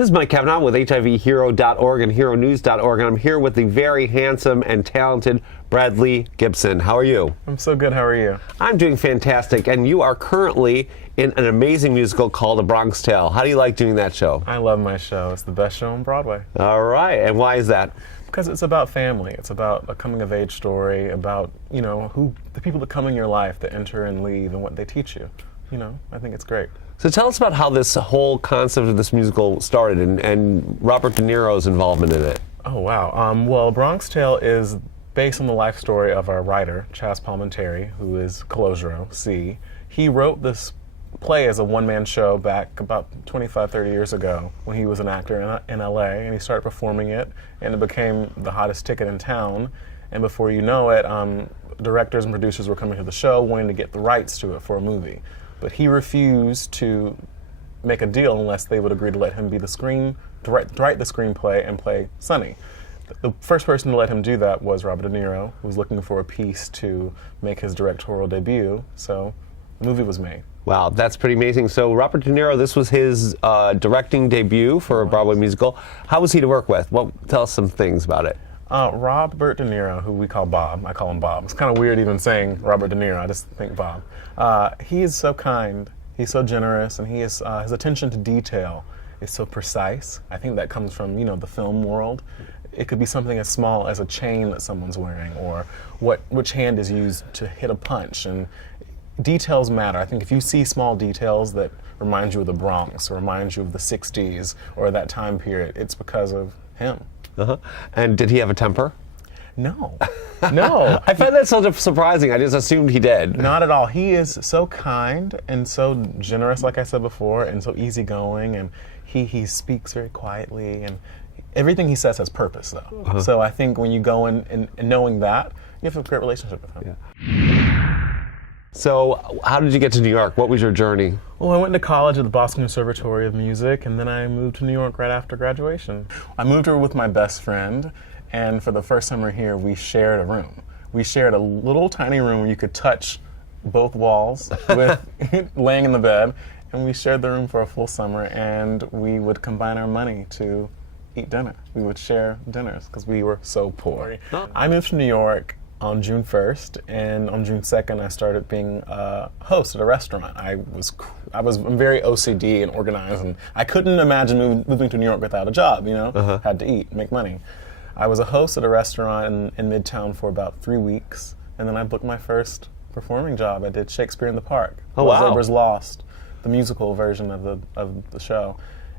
This is Mike Kavanaugh with HIVHero.org and HERONEWS.org, and I'm here with the very handsome and talented Bradley Gibson. How are you? I'm so good. How are you? I'm doing fantastic, and you are currently in an amazing musical called A Bronx Tale. How do you like doing that show? I love my show. It's the best show on Broadway. All right, and why is that? Because it's about family. It's about a coming-of-age story, about, who the people that come in your life that enter and leave and what they teach you. I think it's great. So tell us about how this whole concept of this musical started and Robert De Niro's involvement in it. Oh, wow. Well, Bronx Tale is based on the life story of our writer, Chaz Palminteri, who is Calogero, C. He wrote this play as a one-man show back about 25, 30 years ago when he was an actor in LA, and he started performing it, and it became the hottest ticket in town. And before you know it, directors and producers were coming to the show wanting to get the rights to it for a movie. But he refused to make a deal unless they would agree to let him be to write the screenplay and play Sonny. The first person to let him do that was Robert De Niro, who was looking for a piece to make his directorial debut, so the movie was made. Wow, that's pretty amazing. So Robert De Niro, this was his directing debut for a Broadway musical. How was he to work with? Well, tell us some things about it. Robert De Niro, who we call Bob, I call him Bob. It's kind of weird even saying Robert De Niro, I just think Bob. He is so kind, he's so generous, and his attention to detail is so precise. I think that comes from, the film world. It could be something as small as a chain that someone's wearing, or which hand is used to hit a punch, and details matter. I think if you see small details that remind you of the Bronx, or remind you of the 60s, or that time period, it's because of him. Uh-huh. And did he have a temper? No. No. I find that so surprising. I just assumed he did. Not at all. He is so kind and so generous, like I said before, and so easygoing, and he speaks very quietly, and everything he says has purpose, though. Uh-huh. So I think when you go in and knowing that, you have a great relationship with him. Yeah. So how did you get to New York? What was your journey? Well, I went to college at the Boston Conservatory of Music, and then I moved to New York right after graduation. I moved here with my best friend, and for the first summer here, we shared a room. We shared a little tiny room where you could touch both walls with laying in the bed, and we shared the room for a full summer, and we would combine our money to eat dinner. We would share dinners because we were so poor. Oh. I moved to New York on June 1st, and on June 2nd, I started being a host at a restaurant. I'm very OCD and organized, and I couldn't imagine moving to New York without a job, Uh-huh. Had to eat, make money. I was a host at a restaurant in Midtown for about 3 weeks, and then I booked my first performing job. I did Shakespeare in the Park. Oh, wow. Labor's Lost, the musical version of the show.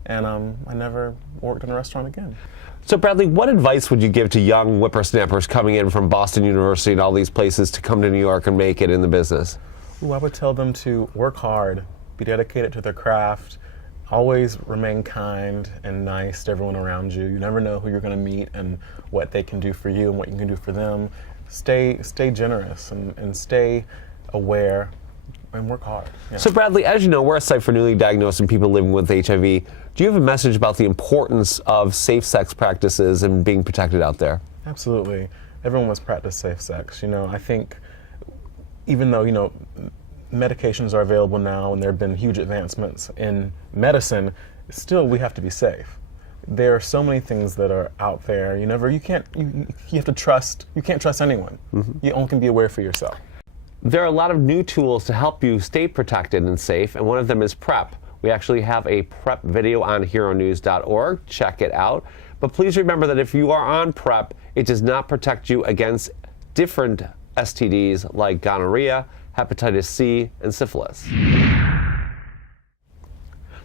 And I never worked in a restaurant again. So Bradley, what advice would you give to young whippersnappers coming in from Boston University and all these places to come to New York and make it in the business? I would tell them to work hard, be dedicated to their craft, always remain kind and nice to everyone around you. You never know who you're going to meet and what they can do for you and what you can do for them. Stay generous and stay aware and work hard. Yeah. So Bradley, as you know, we're a site for newly diagnosed and people living with HIV. Do you have a message about the importance of safe sex practices and being protected out there? Absolutely. Everyone must practice safe sex. I think even though, medications are available now and there have been huge advancements in medicine, still we have to be safe. There are so many things that are out there. You have to trust, you can't trust anyone. Mm-hmm. You only can be aware for yourself. There are a lot of new tools to help you stay protected and safe, and one of them is PrEP. We actually have a PrEP video on HERONEWS.org. Check it out. But please remember that if you are on PrEP, it does not protect you against different STDs like gonorrhea, hepatitis C, and syphilis.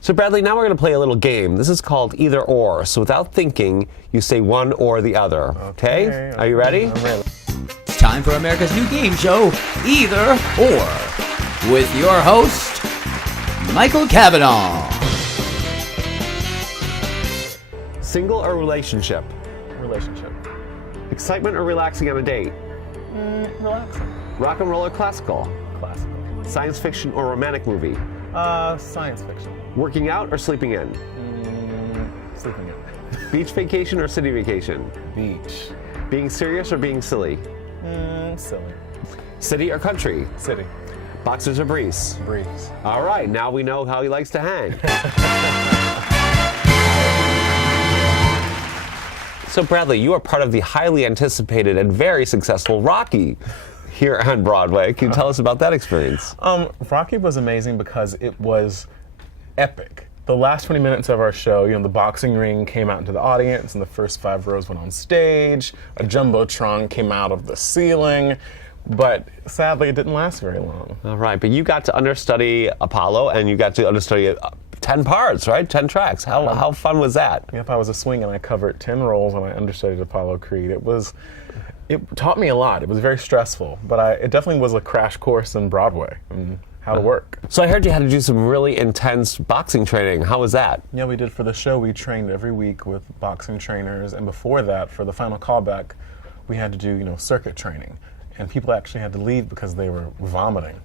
So Bradley, now we're going to play a little game. This is called Either Or. So without thinking, you say one or the other. Okay? Are you ready? I'm ready. It's time for America's new game show, Either Or, with your host, Michael Kavanaugh. Single or relationship? Relationship. Excitement or relaxing on a date? Relaxing. Rock and roll or classical? Classical. Science fiction or romantic movie? Science fiction. Working out or sleeping in? Sleeping in. Beach vacation or city vacation? Beach. Being serious or being silly? Silly. City or country? City. Boxers or briefs? Briefs. All right, now we know how he likes to hang. So Bradley, you are part of the highly anticipated and very successful Rocky here on Broadway. Can you tell us about that experience? Rocky was amazing because it was epic. The last 20 minutes of our show, the boxing ring came out into the audience, and the first 5 rows went on stage. A jumbotron came out of the ceiling, but sadly, it didn't last very long. All right, but you got to understudy Apollo, and you got to understudy 10 parts, right? 10 tracks. How fun was that? Yep, I was a swing, and I covered 10 roles when I understudied Apollo Creed. It taught me a lot. It was very stressful, but it definitely was a crash course in Broadway and how to work. So I heard you had to do some really intense boxing training. How was that? Yeah, we did. For the show, we trained every week with boxing trainers, and before that, for the final callback, we had to do, circuit training. And people actually had to leave because they were vomiting.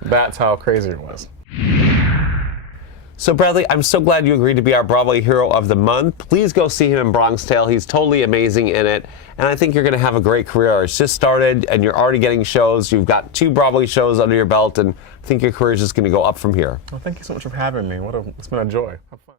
That's how crazy it was. So Bradley, I'm so glad you agreed to be our Broadway Hero of the Month. Please go see him in Bronx Tale. He's totally amazing in it. And I think you're going to have a great career. It's just started, and you're already getting shows. You've got 2 Broadway shows under your belt, and I think your career is just going to go up from here. Well, thank you so much for having me. It's been a joy. Have fun.